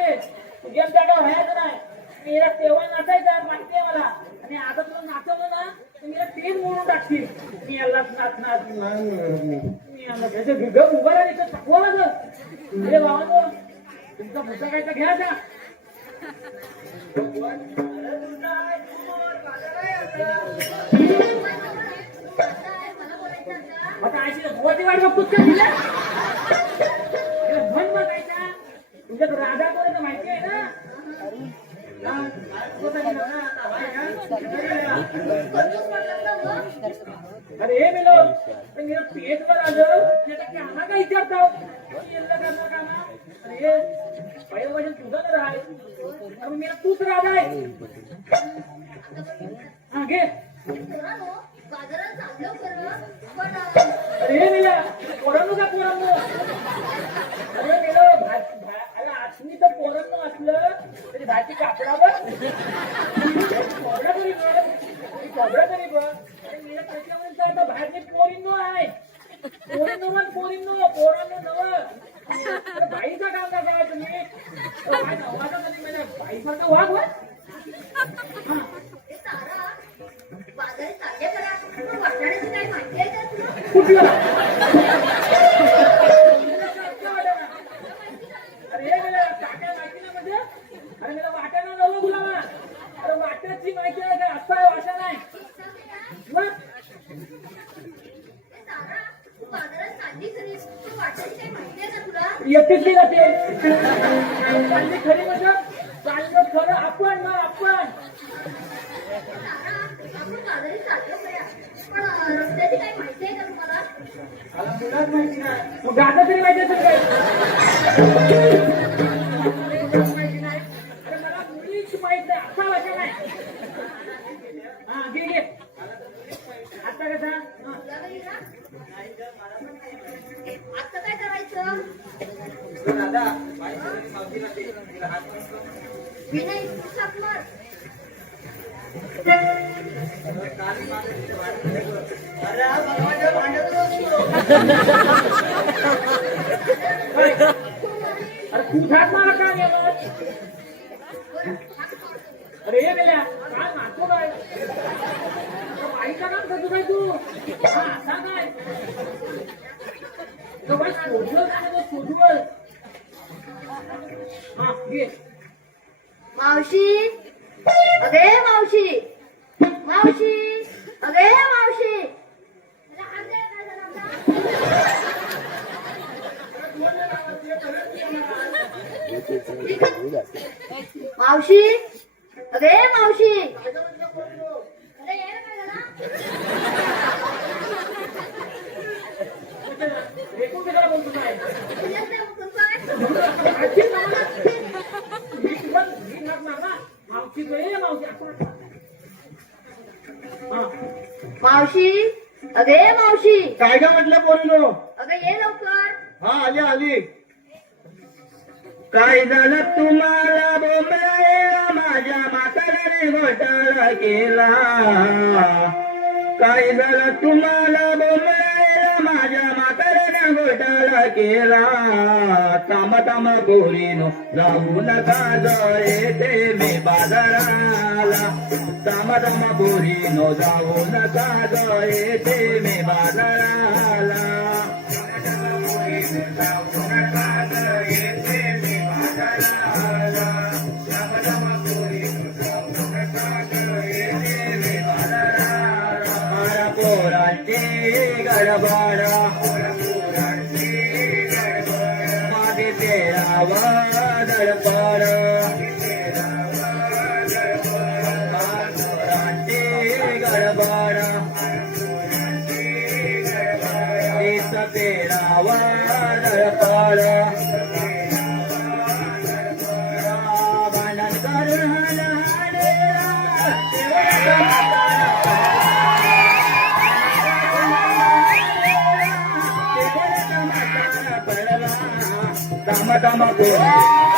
आमचे गेम जागा व्हायचं नाही. मी तेव्हा नाचायचं माहिती आहे मला. आणि आता तुला नाचवलं ना तर मी हिला तेच मोडून टाकतील मी याला नाचणार. मी याला घ्यायचं ग उभं राहायचं थकवा लागलं. अरे बाबा तुमचा काय तर घ्या का आता वाट बघतोस का? कामा काय विचारतो येल्ला करणार कामा अरे हे पहिलं वजन तुझं तर आहे अरे मी तूच राधा आहे हा घे अरे हे मेला पोरांनो का पोरांनो अरे मेलो अरे आठवी पोरांनो असलं. तरी भाजी कापडावर? कोबडा तरी बघ अरे मेला त्याच्यामध्ये तर आता भाजी पोरींनो आहे. पोरींनो मग पोरींनो पोरांनो नव. अरे बाईचा काम करता तुम्ही. अरे म्हणजे बाईसारखा वाघ होय? हा. हे तारा बाजारात चालले खरा पण वाटाण्याची काही माहिती आहे का तुला कुठलं अरे हे मेला काट्या माहिती ना म्हणजे अरे मेला वाट्यानं नवं गुलामा अरे वाट्याची माहिती आहे का असा भाषा नाही मग हे तारा तू बाजारात चालली खरी पण वाटाण्याची काही माहिती आहे का तुला एकटीच गेला ते चालली खरी म्हणजे चाललं खरं आपण ना आपण. मुलाच माहिती नाही. मग गाता तरी माहिती असेल काय? माहिती नाही अरे मला मुलीच माहीत नाही असा भाषा नाही. हा आता कसा हा. तुला घरी ना आता काय करायचं विनय तू हाक मार अरे तू मला का अरे हे गेल्या काय मागतो काय बाईचं काम करतो काय तू. हा काय तो सोडलं काय तो सोडवल मावशी? अगे मावशी. मावशी. अगे मावशी. मावशी? अगे मावशी अरे ये ना काय झालं? एकूण कशाला बोलतो काय तुझ्याच नाही मग तुझं काय? आणखी मला मी पण मी मारणार ना मावशी तो ये मावशी असं हा मावशी? अगे मावशी. काय का म्हटलं पोरीनो? अगं ये लवकर. हा आली आली. काय झालं तुम्हाला? बोंबलायला माझ्या म्हाताऱ्याने घोटाळा केला. काय झालं तुम्हाला? बोंबलायला माझ्या म्हाताऱ्याने घोटाळा केला ताम ताम पोरीनो जाऊ नका जळे ते मी बाजाराला ताम ताम पोरीनो जाऊ नका जळे ते मी बाजाराला गडबड मागे तेरावा दडपड पोरांची गडबड I'm not Adamako.